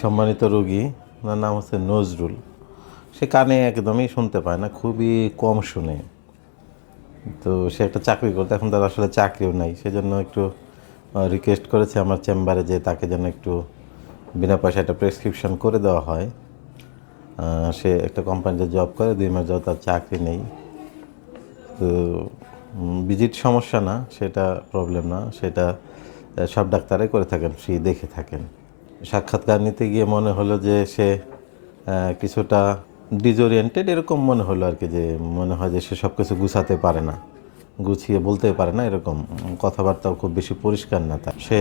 সম্মানিত রোগী, ওনার নাম হচ্ছে নজরুল। সে কানে একদমই শুনতে পায় না, খুবই কম শুনে। তো সে একটা চাকরি করতো, এখন তার আসলে চাকরিও নাই। সেজন্য একটু রিকোয়েস্ট করেছে আমার চেম্বারে যে তাকে যেন একটু বিনা পয়সায় একটা প্রেসক্রিপশন করে দেওয়া হয়। সে একটা কোম্পানিতে জব করে, 2 মাস যাও তার চাকরি নেই। তো ভিজিট সমস্যা না, সেটা প্রবলেম না, সেটা সব ডাক্তারাই করে থাকেন, ফ্রি দেখে থাকেন। সাক্ষাৎকার নিতে গিয়ে মনে হলো যে সে কিছুটা ডিসওরিয়েন্টেড এরকম মনে হলো আর কি, যে মনে হয় যে সে সব কিছু গুছাতে পারে না, গুছিয়ে বলতে পারে না, এরকম কথাবার্তাও খুব বেশি পরিষ্কার না তার। সে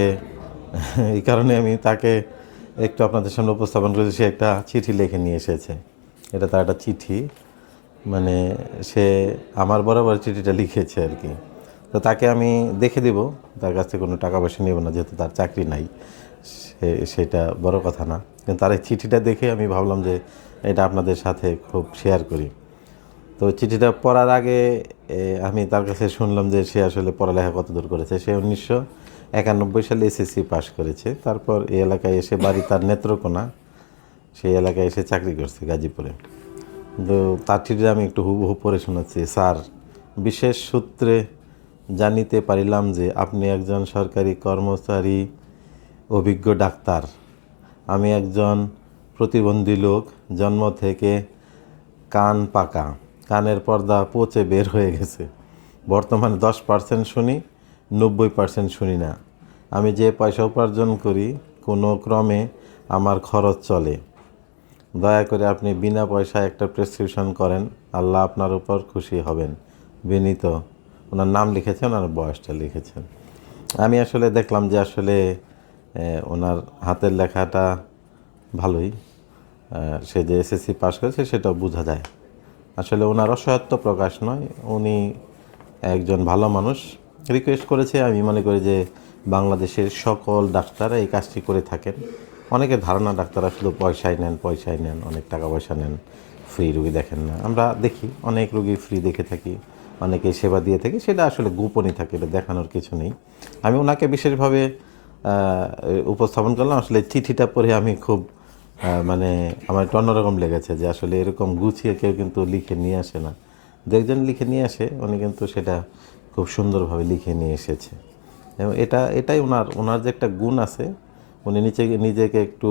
এই কারণে আমি তাকে একটু আপনাদের সামনে উপস্থাপন করেছি। সে একটা চিঠি লিখে নিয়ে এসেছে। এটা তার একটা চিঠি, মানে সে আমার বরাবর চিঠিটা লিখেছে আর কি। তো তাকে আমি দেখে দিব, তার কাছ থেকে কোনো টাকা পয়সা নেব না, যেহেতু তার চাকরি নাই। সেটা বড় কথা না, কিন্তু তার এই চিঠিটা দেখে আমি ভাবলাম যে এটা আপনাদের সাথে খুব শেয়ার করি। তো চিঠিটা পড়ার আগে আমি তার কাছে শুনলাম যে সে আসলে পড়ালেখা কত দূর করেছে। সে 1991 সালে এসএসসি পাস করেছে। তারপর এই এলাকায় এসে, বাড়ি তার নেত্রকোনা, সেই এলাকায় এসে চাকরি করছে গাজীপুরে। তো তার চিঠিটা আমি একটু হুবহু পড়ে শোনাচ্ছি। স্যার, বিশেষ সূত্রে জানিতে পারিলাম যে আপনি একজন সরকারি কর্মচারী, অভিজ্ঞ ডাক্তার। আমি একজন প্রতিবন্ধী লোক, জন্ম থেকে কান পাকা, কানের পর্দা পচে বের হয়ে গেছে। বর্তমানে 10% শুনি, 90% শুনি না। আমি যে পয়সা উপার্জন করি কোনো ক্রমে আমার খরচ চলে। দয়া করে আপনি বিনা পয়সায় একটা প্রেসক্রিপশন করেন, আল্লাহ আপনার উপর খুশি হবেন। বিনীত। ওনার নাম লিখেছেন, ওনার বয়সটা লিখেছেন। আমি আসলে দেখলাম যে আসলে ওনার হাতের লেখাটা ভালোই। সে যে এসএসসি পাস করেছে সেটাও বোঝা যায়। আসলে ওনার অসহায়ত্ব প্রকাশ নয়, উনি একজন ভালো মানুষ। রিকোয়েস্ট করেছে, আমি মনে করি যে বাংলাদেশের সকল ডাক্তার এই কাজটি করে থাকেন। অনেকে ধারণা ডাক্তাররা শুধু পয়সায় নেন, অনেক টাকা পয়সা নেন, ফ্রি রুগী দেখেন না। আমরা দেখি অনেক রুগী ফ্রি দেখে থাকি, অনেকে সেবা দিয়ে থাকি, সেটা আসলে গোপনই থাকে, এটা দেখানোর কিছু নেই। আমি ওনাকে বিশেষভাবে উপস্থাপন করলাম। আসলে চিঠিটা পড়ে আমি খুব মানে আমার একটু অন্যরকম লেগেছে, যে আসলে এরকম গুছিয়ে কেউ কিন্তু লিখে নিয়ে আসে না। দু একজন লিখে নিয়ে আসে, উনি কিন্তু সেটা খুব সুন্দরভাবে লিখে নিয়ে এসেছে। এবং এটাই ওনার যে একটা গুণ আছে, উনি নিজেকে একটু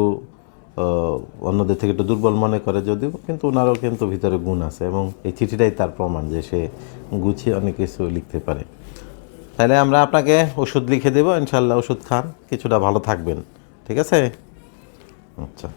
অন্যদের থেকে একটু দুর্বল মনে করে যদিও, কিন্তু ওনারও কিন্তু ভিতরে গুণ আছে, এবং এই চিঠিটাই তার প্রমাণ যে সে গুছিয়ে অনেক কিছু লিখতে পারে। তাহলে আমরা আপনাকে ওষুধ লিখে দেবো, ইনশাল্লাহ ওষুধ খান, কিছুটা ভালো থাকবেন। ঠিক আছে? আচ্ছা।